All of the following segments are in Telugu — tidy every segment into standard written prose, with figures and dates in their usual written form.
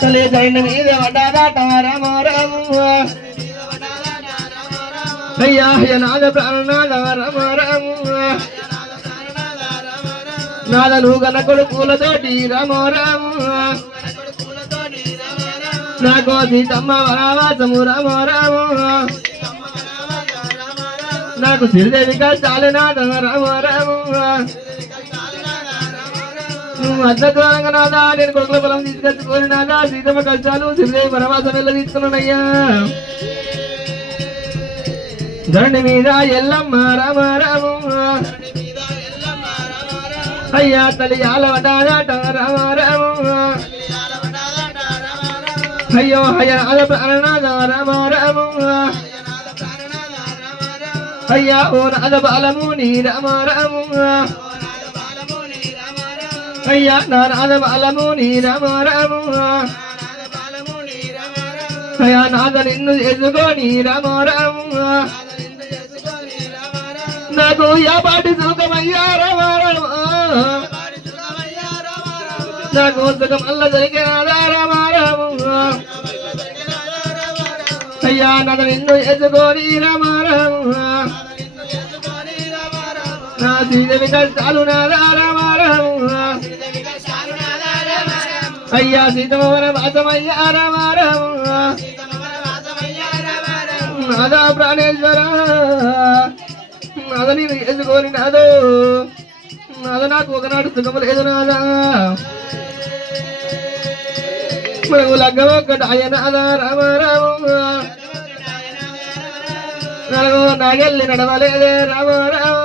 తలే జైన మీద వడాదాట రామ రామ అయ్యా నాద ప్రాణనాద రామ రామ నాదలు గన కొడుకులతోటి రామ రామ నాకో సీతమ్మ వనవాసము రామ రామ నాకు శ్రీదేవి చాలు నాద రామ రామ నువ్వు అద్దకరంగా నాదా నేను కొడుకుల పొలం తీసుకొచ్చుకొని నాదా సీతమ్మ కష్టాలు శ్రీదేవి వనవాసం వెళ్ళ తీసుకున్నానయ్యా ధరణి మీద ఎల్లమ్మ రామ రామ అయ్యా తల్లి ఆలవటాట రామ రామ అయ్యో అయ్యా ప్రాణనాథ రామ రామ అయ్యా ఓ నాద బాలముని రామ రామ అయ్యా నాద బాలముని రామ రామ అయ్యా నాద నిన్ను ఎదుకొని రామ రామ నాకు యాపాటి సుఖమయ్యా రామ రామ నాకు సుఖం అల్ల జరిగినాదా రామ రామ అయ్యా నాద నిన్ను ఎదుకొని రామ రామ నా శ్రీదేవి కష్టాలు నాదా రామ రామ అయ్యా సీతమ్మ వనవాసమయ్యా రామ రామ నాదా ప్రాణేశ్వర నాద నేను ఎదుకొని నాదో నాద నాకు ఒకనాడు సుఖము లేదు నాదా మనకు లగ్గం ఒక్కటి ఆయన రామ రామ నలుగు నాగెళ్ళి నడవలేదే రామ రామ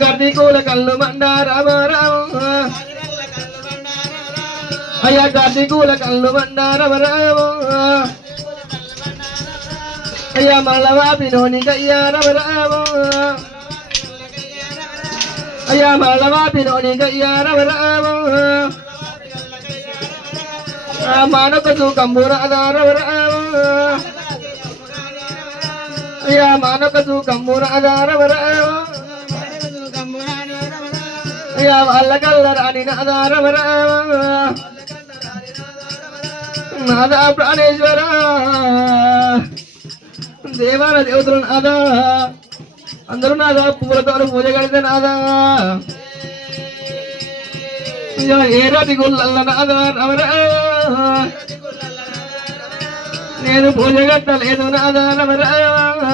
కార్తీకుల కళ్ళు మండ రామ రామ అయ్యా కార్తీకుల కళ్ళు మండ రామ రామ అయ్యా మళ్ళవా పినోనికయ్యా రామ రామ అయ్యా మళ్ళవా పినోనికయ్యా రామ రామ మానక సుఖంబు రాధా రామ రామ అయ్యా మానక సుఖంబు రాధా రామ రామ అయ్యా వాళ్ళ కల్ల రాణి నాదా రామ రామ నాదా ప్రాణేశ్వర దేవాల దేవతలు నాదా అందరూ నాదా పూలతో పూజ కడితే నాదా ఏ రాతి గుళ్ళ నాదా రామ రామ నేను పూజ కట్టలేదు నాదా రామ రామ